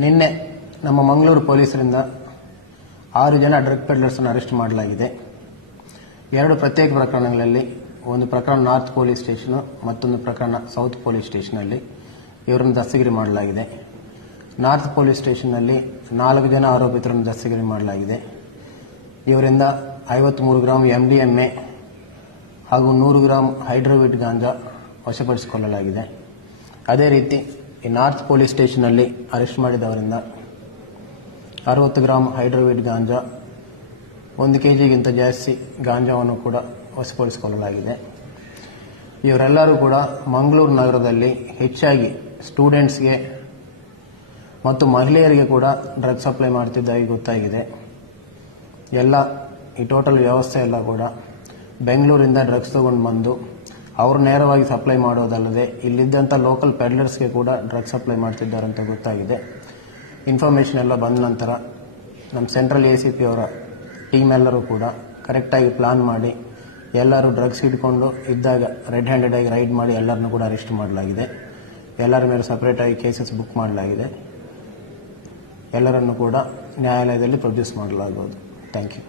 ನಿನ್ನೆ ನಮ್ಮ ಮಂಗಳೂರು ಪೊಲೀಸರಿಂದ 6 ಜನ ಡ್ರಗ್ ಪೆಡ್ಲರ್ಸ್ ಅನ್ನು ಅರೆಸ್ಟ್ ಮಾಡಲಾಗಿದೆ. 2 ಪ್ರತ್ಯೇಕ ಪ್ರಕರಣಗಳಲ್ಲಿ, ಒಂದು ಪ್ರಕರಣ ನಾರ್ತ್ ಪೊಲೀಸ್ ಸ್ಟೇಷನ್, ಮತ್ತೊಂದು ಪ್ರಕರಣ ಸೌತ್ ಪೊಲೀಸ್ ಸ್ಟೇಷನ್ನಲ್ಲಿ ಇವರನ್ನು ದಸ್ತಗಿರಿ ಮಾಡಲಾಗಿದೆ. ನಾರ್ತ್ ಪೊಲೀಸ್ ಸ್ಟೇಷನ್ನಲ್ಲಿ 4 ಜನ ಆರೋಪಿತರನ್ನು ದಸ್ತಗಿರಿ ಮಾಡಲಾಗಿದೆ. ಇವರಿಂದ 53 ಗ್ರಾಂ MDMA ಹಾಗೂ 100 ಗ್ರಾಂ ಹೈಡ್ರೋವಿಟ್ ಗಾಂಜಾ ವಶಪಡಿಸಿಕೊಳ್ಳಲಾಗಿದೆ. ಅದೇ ರೀತಿ ಈ ನಾರ್ತ್ ಪೊಲೀಸ್ ಸ್ಟೇಷನ್ನಲ್ಲಿ ಅರೆಸ್ಟ್ ಮಾಡಿದವರಿಂದ 60 ಗ್ರಾಂ ಹೈಡ್ರೋವಿಟ್ ಗಾಂಜಾ, 1 kgಗಿಂತ ಜಾಸ್ತಿ ಗಾಂಜಾವನ್ನು ಕೂಡ ವಶಪಡಿಸಿಕೊಳ್ಳಲಾಗಿದೆ. ಇವರೆಲ್ಲರೂ ಕೂಡ ಮಂಗಳೂರು ನಗರದಲ್ಲಿ ಹೆಚ್ಚಾಗಿ ಸ್ಟೂಡೆಂಟ್ಸ್ಗೆ ಮತ್ತು ಮಹಿಳೆಯರಿಗೆ ಕೂಡ ಡ್ರಗ್ ಸಪ್ಲೈ ಮಾಡ್ತಿದ್ದಾಗಿ ಗೊತ್ತಾಗಿದೆ. ಈ ಟೋಟಲ್ ವ್ಯವಸ್ಥೆ ಎಲ್ಲ ಕೂಡ ಬೆಂಗಳೂರಿಂದ ಡ್ರಗ್ಸ್ ತಗೊಂಡು ಬಂದು ಅವರು ನೇರವಾಗಿ ಸಪ್ಲೈ ಮಾಡೋದಲ್ಲದೆ ಇಲ್ಲಿದ್ದಂಥ ಲೋಕಲ್ ಪೆಡ್ಲರ್ಸ್ಗೆ ಕೂಡ ಡ್ರಗ್ ಸಪ್ಲೈ ಮಾಡ್ತಿದ್ದಾರೆ ಅಂತ ಗೊತ್ತಾಗಿದೆ. ಇನ್ಫಾರ್ಮೇಷನ್ ಎಲ್ಲ ಬಂದ ನಂತರ ನಮ್ಮ ಸೆಂಟ್ರಲ್ ACP ಅವರ ಟೀಮ್ ಎಲ್ಲರೂ ಕೂಡ ಕರೆಕ್ಟಾಗಿ ಪ್ಲಾನ್ ಮಾಡಿ ಎಲ್ಲರೂ ಡ್ರಗ್ಸ್ ಹಿಡ್ಕೊಂಡು ಇದ್ದಾಗ ರೆಡ್ ಹ್ಯಾಂಡೆಡ್ ಆಗಿ ರೈಡ್ ಮಾಡಿ ಎಲ್ಲರನ್ನೂ ಕೂಡ ಅರೆಸ್ಟ್ ಮಾಡಲಾಗಿದೆ. ಎಲ್ಲರ ಮೇಲೆ ಸಪ್ರೇಟಾಗಿ ಕೇಸಸ್ ಬುಕ್ ಮಾಡಲಾಗಿದೆ. ಎಲ್ಲರನ್ನು ಕೂಡ ನ್ಯಾಯಾಲಯದಲ್ಲಿ ಪ್ರೊಡ್ಯೂಸ್ ಮಾಡಲಾಗುವುದು. Thank you.